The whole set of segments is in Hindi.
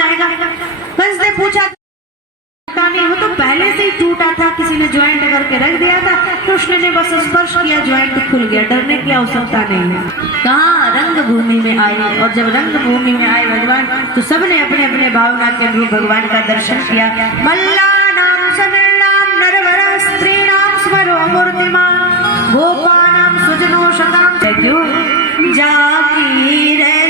जाएगा। कंस ने पूछा नहीं, वो तो पहले से ही टूटा था, किसी ने ज्वाइंट करके रख दिया था। कृष्ण ने बस स्पर्श किया, ज्वाइंट खुल गया, डरने की आवश्यकता नहीं है। कहाँ रंग भूमि में आए, और जब रंग भूमि में आए भगवान तो सबने अपने अपने भावना के अनुरूप भगवान का दर्शन किया। मल्लानां सनृणां नरवरा स्त्रीणां स्मरो मूर्तिमान् गोपानां सुजनो शतां क्यों जागी रही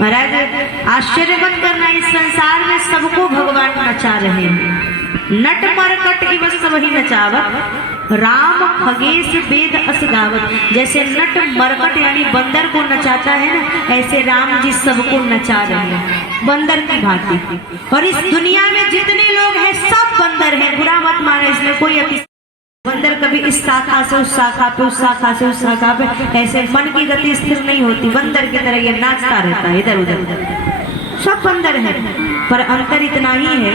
महाराज आश्चर्य मत करना, इस संसार में सबको भगवान नचा रहे हैं। नट मरकट की बस सब ही नचावत, राम खगेश वेद अस गावत। जैसे नट मरकट यानी बंदर को नचाता है ना, ऐसे राम जी सबको नचा रहे हैं बंदर की भांति। और इस दुनिया में जितने लोग हैं सब बंदर हैं, बुरा मत माने, इसमें कोई बंदर कभी इस शाखा से उस शाखा पे, उस शाखा से उस शाखा पे, ऐसे मन की गति स्थिर नहीं होती। बंदर की तरह ये नाचता रहता है इधर उधर। सब बंदर है, पर अंतर इतना ही है,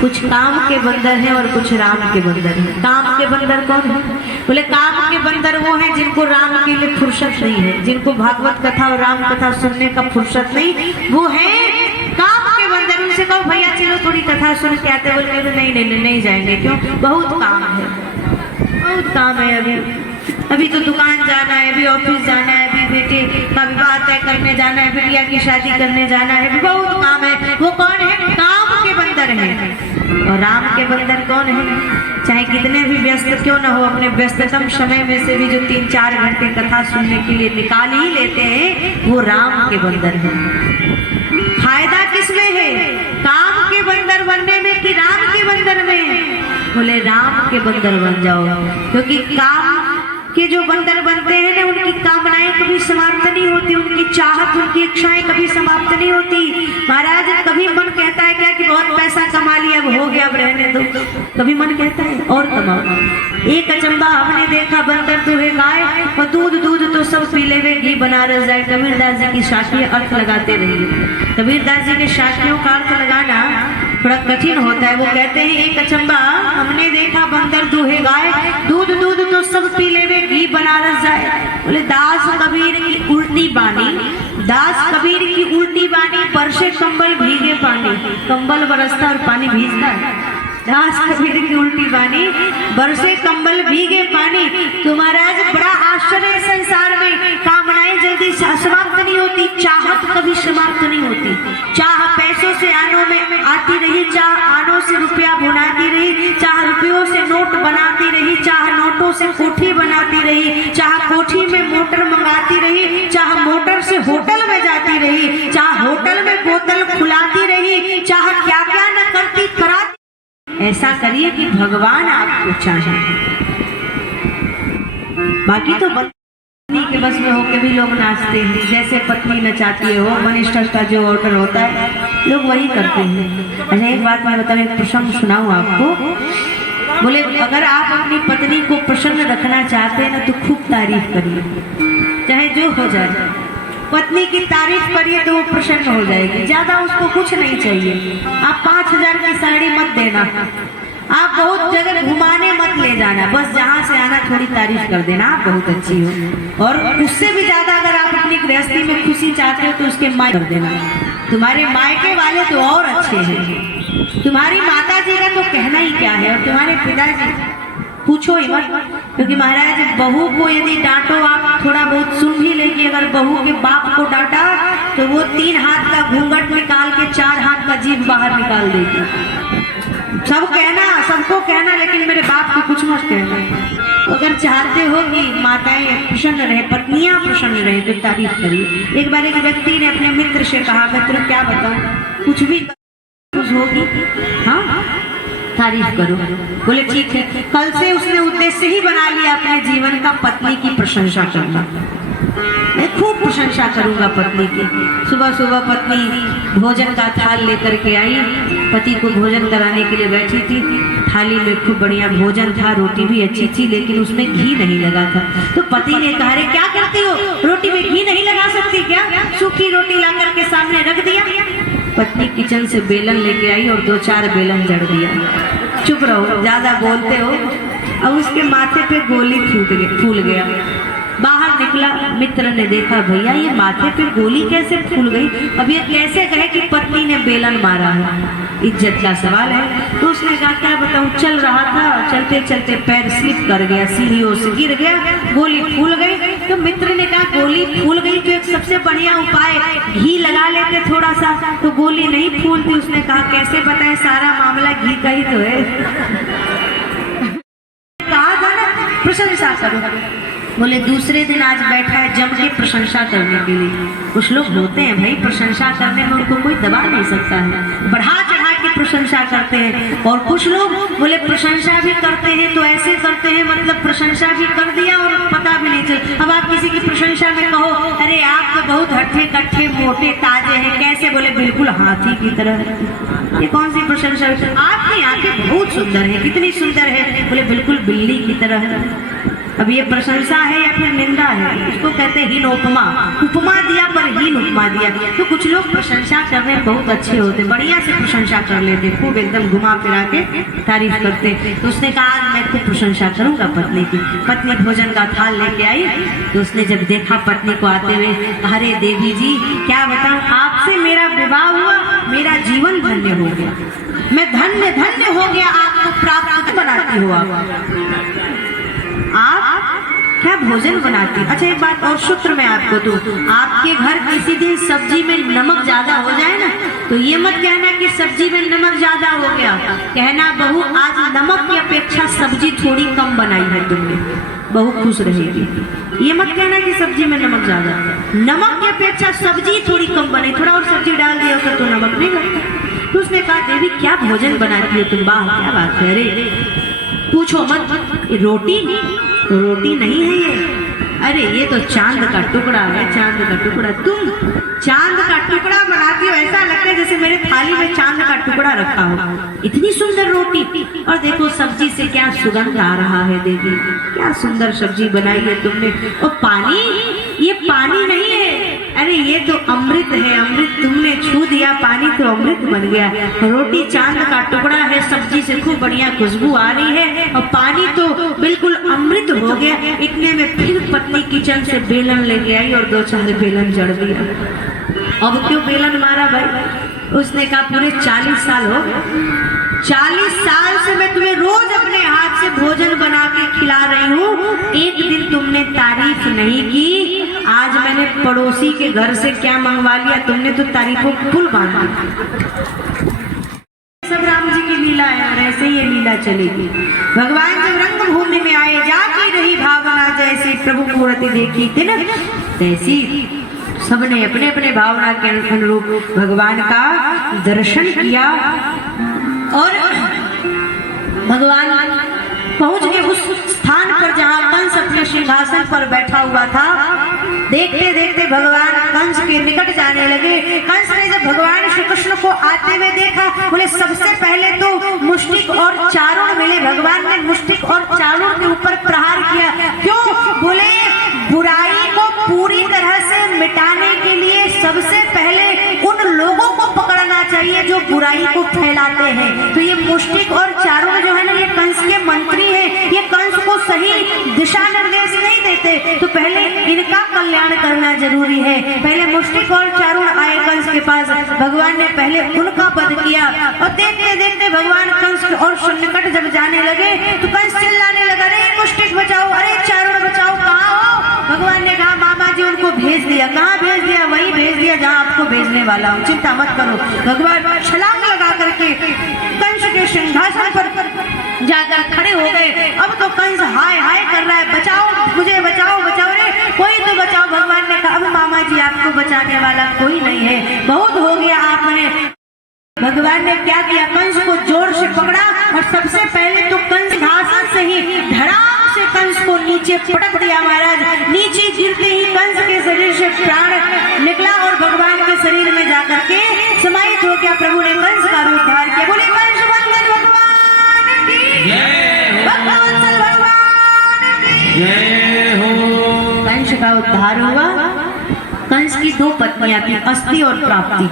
कुछ काम के बंदर हैं और कुछ राम के बंदर हैं। काम के बंदर कौन है? बोले काम के बंदर वो हैं जिनको राम के लिए फुर्सत नहीं है, जिनको भागवत कथा और राम कथा सुनने का फुर्सत नहीं, वो है काम के बंदर। उनसे कहो भैया चलो थोड़ी कथा सुन के आते, बोले नहीं जाएंगे, क्यों? बहुत काम है, बहुत काम है। अभी तो दुकान जाना है, अभी ऑफिस जाना है, अभी बेटे का विवाह तय करने जाना है, बिटिया की शादी करने जाना है, अभी बहुत काम है। वो कौन है? काम के बंदर है। और राम के बंदर कौन है? चाहे कितने भी व्यस्त क्यों ना हो, अपने व्यस्ततम समय में से भी जो 3-4 घंटे कथा सुनने के लिए निकाल ही लेते हैं, वो राम के बंदर है। फायदा किसमें है? काम के बंदर बनने में कि राम के बंदर में? बोले राम के बंदर बन जाओ, क्योंकि काम के जो बंदर बनते हैं ना, उनकी कामनाएं कभी समाप्त नहीं होती, उनकी चाहत, उनकी इच्छाएं कभी समाप्त नहीं होती। महाराज कभी मन कहता है क्या कि बहुत पैसा कमा लिया, अब हो गया, अब रहने दो। कभी मन कहता है और कमाओ। एक अचंबा हमने देखा, बंदर दुहे गाय और दूध तो सब पी ले, घी बनारस जाए। कबीरदास जी की शाखी अर्थ लगाते रहिए। कबीरदास जी के शाखियों का अर्थ लगाना थोड़ा कठिन होता है। वो कहते हैं एक अचंबा हमने देखा, बंदर दुहे गाय, दूध तो सब पी ले, घी बनारस जाए। बोले दास कबीर की उल्टी बानी, दास कबीर की उल्टी बानी, बरसे कंबल भीगे पानी। कंबल बरसता और पानी भीजता है। दास कबीर की उल्टी बानी, बरसे कंबल भीगे पानी। तो महाराज बड़ा आश्चर्य संसार में, कामनाएं जल्दी समाप्त नहीं होती, चाहत कभी समाप्त नहीं होती। चाह पैसों से आनों में आती रही, चाह आनों से रुपया भुनाती रही, चाह रुपयों से नोट बनाती रही, चाह नोटों से कोठी बनाती रही, चाह कोठी में मोटर मंगाती रही, चाह मोटर से होटल में जाती रही, चाह होटल में बोतल खुलाती रही, चाह क्या क्या न करती कराती। ऐसा करिए कि भगवान आपको चाहे। बाकी तो पत्नी के बस में होके भी लोग नाचते हैं, जैसे पत्नी नचाती है, वो मनिस्टर का जो ऑर्डर होता है लोग वही करते हैं। अच्छा एक बात मैं बताऊं, एक प्रसंग सुनाऊं आपको। बोले अगर आप अपनी पत्नी को प्रसन्न रखना चाहते हैं ना तो खूब तारीफ करिए, चाहे जो हो जाए। पत्नी की तारीफ करिए तो वो प्रसन्न हो जाएगी। ज्यादा उसको कुछ नहीं चाहिए। आप 5000 की साड़ी मत देना, आप बहुत जगह घुमाने मत ले जाना, बस जहाँ से आना थोड़ी तारीफ कर देना आप बहुत अच्छी हो। और उससे भी ज्यादा अगर आप अपनी गृहस्थी में खुशी चाहते हो तो उसके माय कर देना। तुम्हारे मायके वाले तो और अच्छे हैं, तुम्हारी माता जी का तो कहना ही क्या है, और तुम्हारे पिताजी पूछो ही मत। क्योंकि महाराज बहू को यदि डांटो आप थोड़ा बहुत सुन भी लेंगे, अगर बहू के बाप को डांटा तो वो 3 हाथ का घूंघट निकाल के 4 हाथ का जीभ बाहर निकाल देगी। सब कहना, सबको कहना, लेकिन मेरे बाप को कुछ मत कहना। अगर चाहते हो कि माताएं प्रसन्न रहे, पत्नियां प्रसन्न रहे तो तारीफ करिए। एक बार एक व्यक्ति ने अपने मित्र से कहा, मित्र क्या बताऊं, कुछ भी खुश होगी, हाँ तारीफ करो। बोले ठीक है। कल से उसने उद्देश्य ही बना लिया अपने जीवन का पत्नी की प्रशंसा करना। मैं खूब प्रशंसा करूंगा पत्नी की। सुबह सुबह पत्नी भोजन का थाल लेकर के आई, पति को भोजन कराने के लिए बैठी थी। थाली में खूब बढ़िया भोजन था, रोटी भी अच्छी थी, लेकिन उसमें घी नहीं लगा था। तो पति ने कहा, अरे क्या करती हो, रोटी में घी नहीं लगा सकती क्या? सूखी रोटी ला करके सामने रख दिया। पत्नी किचन से बेलन लेके आई और 2-4 बेलन जड़ दिया। चुप रहो, ज्यादा बोलते हो। अब उसके माथे पे गोली फूल गया। बाहर निकला, मित्र ने देखा, भैया ये माथे पे गोली कैसे फूल गई? अब ये कैसे कहे कि पत्नी ने बेलन मारा है? इज्जत का सवाल है। तो उसने कहा, क्या बताऊं, चल रहा था, चलते चलते पैर स्लिप कर गया, सीढ़ियों से गिर गया, गोली फूल गई। तो मित्र ने कहा, गोली फूल गई तो एक सबसे बढ़िया उपाय, घी लगा लेते थोड़ा सा तो गोली नहीं फूलती। उसने कहा, कैसे बताए, सारा मामला घी का ही तो है। कहा था ना प्रशंसा करो। बोले दूसरे दिन आज बैठा है जम के प्रशंसा करने के लिए। कुछ लोग होते हैं भाई, प्रशंसा करने में उनको कोई दबा नहीं सकता है, बढ़ा चढ़ा के प्रशंसा करते हैं। और कुछ लोग बोले प्रशंसा भी करते हैं तो ऐसे करते हैं, मतलब प्रशंसा भी कर दिया और पता भी नहीं चल। अब आप किसी की प्रशंसा में कहो, अरे आप तो बहुत हट्ठे कट्ठे मोटे ताजे हैं, कैसे? बोले बिल्कुल हाथी की तरह। ये कौन सी प्रशंसा? आपकी आंखें बहुत सुंदर है, कितनी सुंदर है? बोले बिल्कुल बिल्ली की तरह है। अब ये प्रशंसा है या फिर निंदा है? इसको कहते हैं हीन उपमा। उपमा दिया पर हीन उपमा दिया। तो कुछ लोग प्रशंसा करने में बहुत अच्छे होते, बढ़िया से प्रशंसा कर लेते, खूब एकदम घुमा फिरा के तारीफ करते। तो उसने कहा, आज मैं खूब प्रशंसा करूंगा पत्नी की। पत्नी भोजन का थाल लेके आई तो उसने जब देखा पत्नी को आते हुए, अरे देवी जी क्या बताऊं, आपसे मेरा विवाह हुआ, मेरा जीवन धन्य हो गया, मैं धन्य धन्य हो गया, आपको प्राप्त बनाती हो। आप क्या भोजन बनाती? अच्छा एक बात और सूत्र में आपको दूं, आपके घर किसी दिन सब्जी में नमक ज्यादा हो जाए ना तो ये मत कहना कि सब्जी में नमक ज्यादा हो गया, कहना बहू आज नमक की अपेक्षा सब्जी थोड़ी कम बनाई है तुमने, बहू खुश रहेगी। ये मत कहना कि सब्जी में नमक ज्यादा, नमक की अपेक्षा सब्जी थोड़ी कम बनी, थोड़ा और सब्जी डाल दिया तो नमक नहीं लगता। तो उसने कहा, देवी क्या भोजन बनाती हो तुम? वाह क्या बात है, अरे पूछो मत, रोटी रोटी नहीं है ये, अरे ये तो चांद का टुकड़ा है, चांद का टुकड़ा। तुम चांद का टुकड़ा बनाती हो, ऐसा लगता है जैसे मेरे थाली में चांद का टुकड़ा रखा हो। इतनी सुंदर रोटी, और देखो सब्जी से क्या सुगंध आ रहा है, देखिए क्या सुंदर सब्जी बनाई है तुमने। और पानी, ये पानी नहीं है, अरे ये तो अमृत है, अमृत तुमने छू दिया, पानी तो अमृत बन गया। रोटी चांद का टुकड़ा है, सब्जी से खूब बढ़िया खुशबू आ रही है, और पानी तो बिल्कुल अमृत हो गया। इतने में फिर पत्नी किचन से बेलन लेके आई और 2-4 बेलन जड़ दिया। अब क्यों बेलन मारा भाई? उसने कहा पूरे 40 साल हो, 40 साल से मैं तुम्हें रोज अपने हाथ से भोजन बना के खिला रही हूँ, एक दिन तुमने तारीफ नहीं की। आज मैंने पड़ोसी के घर से क्या मंगवा लिया, तुमने तो तारीफों को पुल बांध दी। सब राम जी की लीला है और ऐसे ही ये लीला चलेगी। भगवान जब रंग भूमि में आए, जाकी रही भावना जैसी प्रभु मूर्ति देखी थी न तैसी, सबने अपने अपने भावना के अनुरूप भगवान का दर्शन किया और भगवान पहुंच गए उस स्थान पर जहां कंस अपने सिंहासन पर बैठा हुआ था। देखते देखते भगवान कंस के निकट जाने लगे। कंस ने जब भगवान श्री कृष्ण को आते हुए देखा, बोले सबसे पहले तो मुष्टिक और चारों मिले। भगवान ने मुष्टिक और चारों के ऊपर प्रहार किया। क्यों? बोले बुराई को पूरी तरह से मिटाने के लिए सबसे पहले उन लोगों को पकड़ना चाहिए जो बुराई को फैलाते हैं। तो ये मुष्टिक और चारों जो है ना, ये कंस के मंत्री हैं, ये कंस को सही दिशा निर्देश नहीं देते। तो पहले इनका कल्याण करना जरूरी है। पहले मुष्टिक और चारों आए कंस के पास, भगवान ने पहले उनका वध किया और देखते देखते भगवान कंस और निकट जब जाने लगे तो कंस चिल्लाने लगा, अरे मुष्टिक बचाओ, अरे चारों बचाओ, कहाँ हो? भगवान ने कहा मामा जी उनको भेज दिया। कहाँ भेज दिया? वही भेज दिया जहाँ आपको भेजने वाला हूँ, चिंता मत करो। भगवान छलांग लगा करके कंस के सिंहासन पर जाकर खड़े हो गए। अब तो कंस हाय हाय कर रहा है, बचाओ मुझे, बचाओ बचाओ, रे कोई तो बचाओ। भगवान ने कहा अब मामा जी आपको बचाने वाला कोई नहीं है, बहुत हो गया आपने। भगवान ने क्या किया? कंस को जोर से पकड़ा और सबसे पहले तो कंस सिंहासन से ही धड़ाम से कंस को नीचे पटक दिया। महाराज नीचे गिरते ही कंस के शरीर से प्राण निकला और भगवान के शरीर में जाकर के समाहित हो गया। प्रभु ने कंस का उद्धार किया। बोले कंस वंदन भगवान की भगवान जय हो। कंस का उद्धार हुआ। कंस की दो पत्नियां थी, अस्ति और प्राप्ति।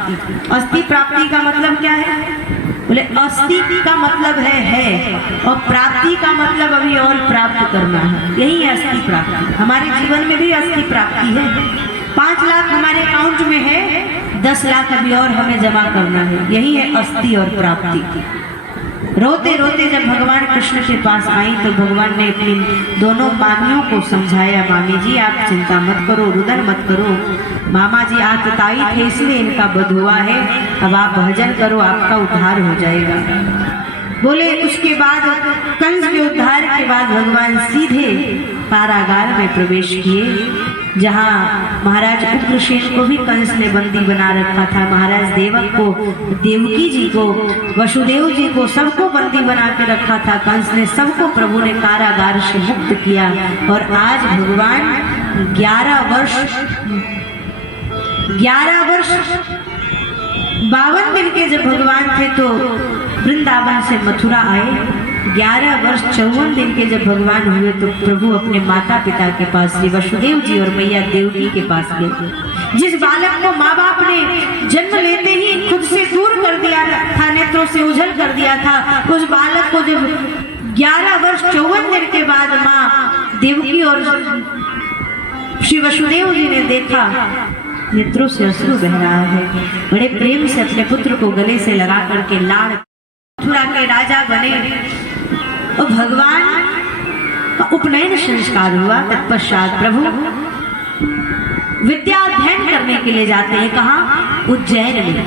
अस्ति प्राप्ति का मतलब क्या है? बोले अस्ति का मतलब है और प्राप्ति का मतलब अभी और प्राप्त करना है। यही है अस्ति प्राप्ति। हमारे जीवन में भी अस्ति प्राप्ति है। 5 लाख हमारे अकाउंट में है, 10 लाख अभी और हमें जमा करना है। यही है अस्ति और प्राप्ति। रोते रोते जब भगवान कृष्ण के पास आई तो भगवान ने अपनी दोनों मामियों को समझाया, मामी जी आप चिंता मत करो, रुदन मत करो, मामा जी आतताई थे इसलिए इनका वध हुआ है, अब आप भजन करो आपका उद्धार हो जाएगा। बोले उसके बाद कंस के उद्धार के बाद भगवान सीधे कारागार में प्रवेश किए, जहाँ महाराज उग्रसेन को भी कंस ने बंदी बना रखा था। महाराज देवक को, देवकी जी को, वसुदेव जी को, सबको बंदी बना के रखा था कंस ने। सबको प्रभु ने कारागार से मुक्त किया और आज भगवान 11 वर्ष 52 दिन के जब भगवान थे तो वृंदावन से मथुरा आए। 11 वर्ष 54 दिन के जब भगवान हुए तो प्रभु अपने माता पिता के पास, श्री वसुदेव जी और मैया देवकी के पास गए। जिस बालक को माँ बाप ने जन्म लेते ही खुद से दूर कर दिया था, नेत्रों से ओझल कर दिया था, उस बालक को जब 11 वर्ष 54 दिन के बाद माँ देवकी और श्री वसुदेव जी ने देखा, नेत्रों से अश्रु बह रहा है, बड़े प्रेम से अपने पुत्र को गले से लगा करके लाड़ मथुरा के राजा बने और भगवान का उपनयन संस्कार हुआ। तत्पश्चात प्रभु विद्या अध्ययन करने के लिए जाते हैं। कहाँ? उज्जैन में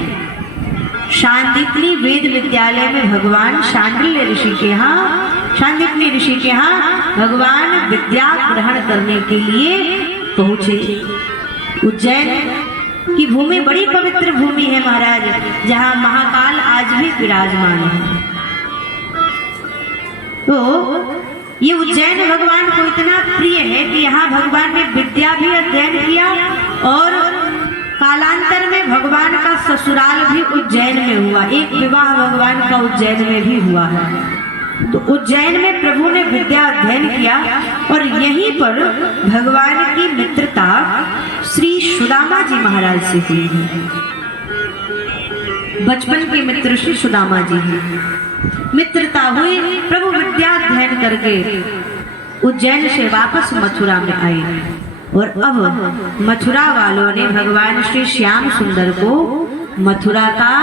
शांडिल्य वेद विद्यालय में भगवान शांडिल्य ऋषि के यहाँ भगवान विद्या ग्रहण करने के लिए पहुंचे। उज्जैन की भूमि बड़ी पवित्र भूमि है महाराज, जहाँ महाकाल आज भी विराजमान है। तो ये उज्जैन भगवान को इतना प्रिय है कि यहाँ भगवान ने विद्या भी अध्ययन किया और कालांतर में भगवान का ससुराल भी उज्जैन में हुआ। एक विवाह भगवान का उज्जैन में भी हुआ है। तो उज्जैन में प्रभु ने विद्या अध्ययन किया और यहीं पर भगवान की मित्रता श्री सुदामा जी महाराज से हुई है। बचपन के मित्र श्री सुदामा जी हैं। मित्रता हुई, प्रभु विद्या अध्ययन करके उज्जैन से वापस मथुरा में आए और अब मथुरा वालों ने भगवान श्री श्याम सुंदर को मथुरा का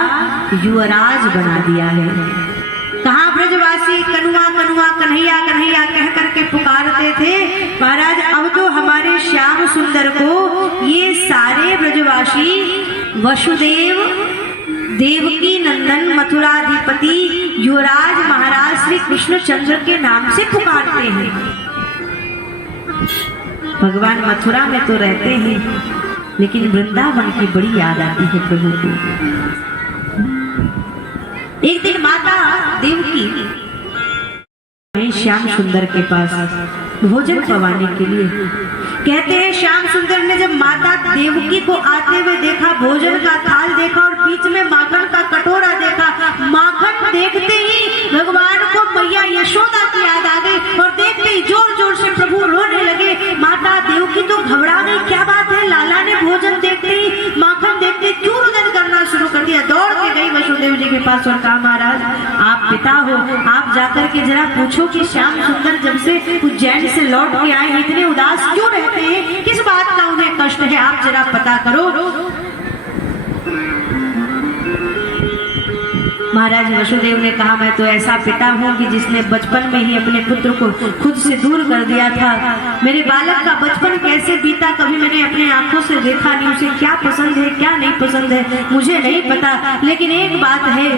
युवराज बना दिया है। कहाँ ब्रजवासी कनुआ कनुआ कन्हैया कन्हैया कह करके पुकारते थे, महाराज अब तो हमारे श्याम सुंदर को ये सारे ब्रजवासी वसुदेव देवकी नंदन मथुराधिपति युवराज महाराज श्री कृष्णचंद्र के नाम से पुकारते हैं। भगवान मथुरा में तो रहते हैं, लेकिन वृंदावन की बड़ी याद आती है प्रभु को। एक दिन माता देवकी श्याम सुंदर के पास भोजन पवाने के लिए कहते हैं। श्याम सुंदर ने जब माता देवकी को आते हुए देखा, भोजन का थाल देखा और बीच में माखन का कटोरा देखा, माखन देखते ही भगवान को मैया यशोदा की याद आ गई और देखते ही जोर जोर से प्रभु रोने लगे। माता देवकी तो घबरा गई, क्या बात है, लाला ने भोजन देखते ही माखन देखते क्यों रुदन करना शुरू कर दिया। दौड़ के गई वसुदेव जी के पास और कहा, महाराज आप पिता हो, आप जाकर के जरा पूछो कि श्याम सुंदर जब से उज्जैन से लौट के आए इतने उदास क्यों रहते हैं, किस बात का उन्हें कष्ट है, आप जरा पता करो। महाराज वसुदेव ने कहा, मैं तो ऐसा पिता हूँ कि जिसने बचपन में ही अपने पुत्र को खुद से दूर कर दिया था। मेरे बालक का बचपन कैसे बीता कभी मैंने अपने आंखों से देखा नहीं, उसे क्या पसंद है क्या नहीं पसंद है मुझे नहीं पता। लेकिन एक बात है,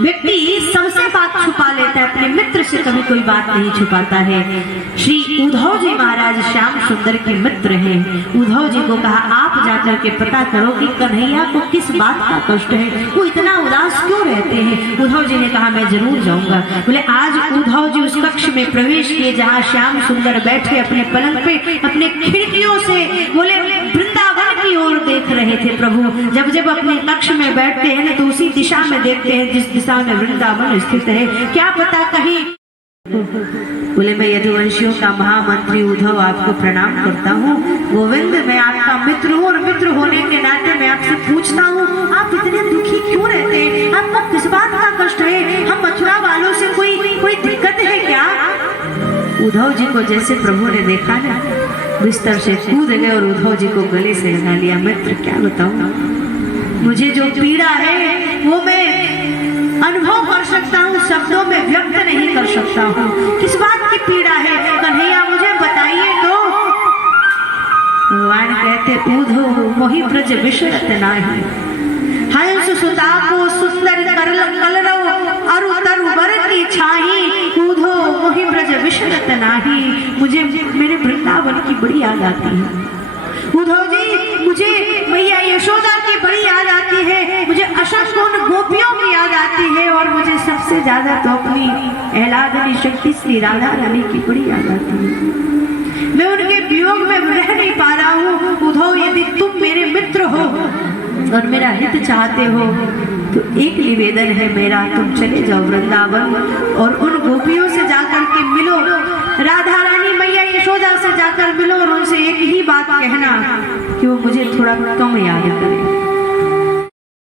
व्यक्ति सबसे बात छुपा लेता है, अपने मित्र से कभी कोई बात नहीं छुपाता है। श्री उद्धव जी महाराज श्याम सुंदर के मित्र हैं। उद्धव जी को कहा, आप जाकर के पता करो कि कन्हैया को किस बात का कष्ट है, वो इतना उदास क्यों रहते हैं। उद्धव जी ने कहा, मैं जरूर जाऊंगा। बोले आज उद्धव जी उस कक्ष में प्रवेश किए जहाँ श्याम सुंदर बैठे अपने पलंग पे, अपने खिड़कियों से बोले वृंदावन की ओर देख रहे थे। प्रभु जब जब अपने कक्ष में बैठते हैं ना तो उसी दिशा में देखते हैं जिस दिशा में वृंदावन स्थित है। क्या पता कहीं, बोले मैं यदुवंशियों का महामंत्री उद्धव आपको प्रणाम करता हूँ। गोविंद मैं आपका मित्र हूँ और मित्र होने के नाते मैं आपसे पूछता हूँ, आप इतने दुखी क्यों रहते हैं, आपको किस बात का कष्ट है, हम मथुरा वालों से कोई दिक्कत है क्या। उद्धव जी को जैसे प्रभु ने देखा ना, बिस्तर से कूद गए और उद्धव जी को गले से लगा लिया। मित्र क्या बताऊं, मुझे जो पीड़ा है वो मैं अनुभव कर सकता हूँ, शब्दों में व्यक्त नहीं कर सकता हूँ। किस बात की पीड़ा है कन्हैया, मुझे बताइए तो। भगवान कहते, ऊधो मोहि ब्रज विशरत नाही, हंस सुता को सुंदर कलरव अरु तरु वर की छाही, ऊधो मोहि ब्रज विशरत नाही। मुझे मेरे वृंदावन की बड़ी याद आती है उद्धव जी, मुझे मैया यशोदा की बड़ी याद आती है, मुझे असंख्य उन गोपियों की याद आती है और मुझे सबसे ज्यादा तो अपनी एलादनी शक्ति श्री राधा रानी की बड़ी याद आती है। मैं उनके वियोग में रह नहीं पा रहा हूँ। उद्धव यदि तुम मेरे मित्र हो और मेरा हित चाहते हो तो एक निवेदन है मेरा, तुम चले जाओ वृंदावन और उन गोपियों से जाकर के मिलो, राधा रानी मैया यशोदा से जाकर मिलो और उनसे एक ही बात कहना कि वो मुझे थोड़ा कम याद करें।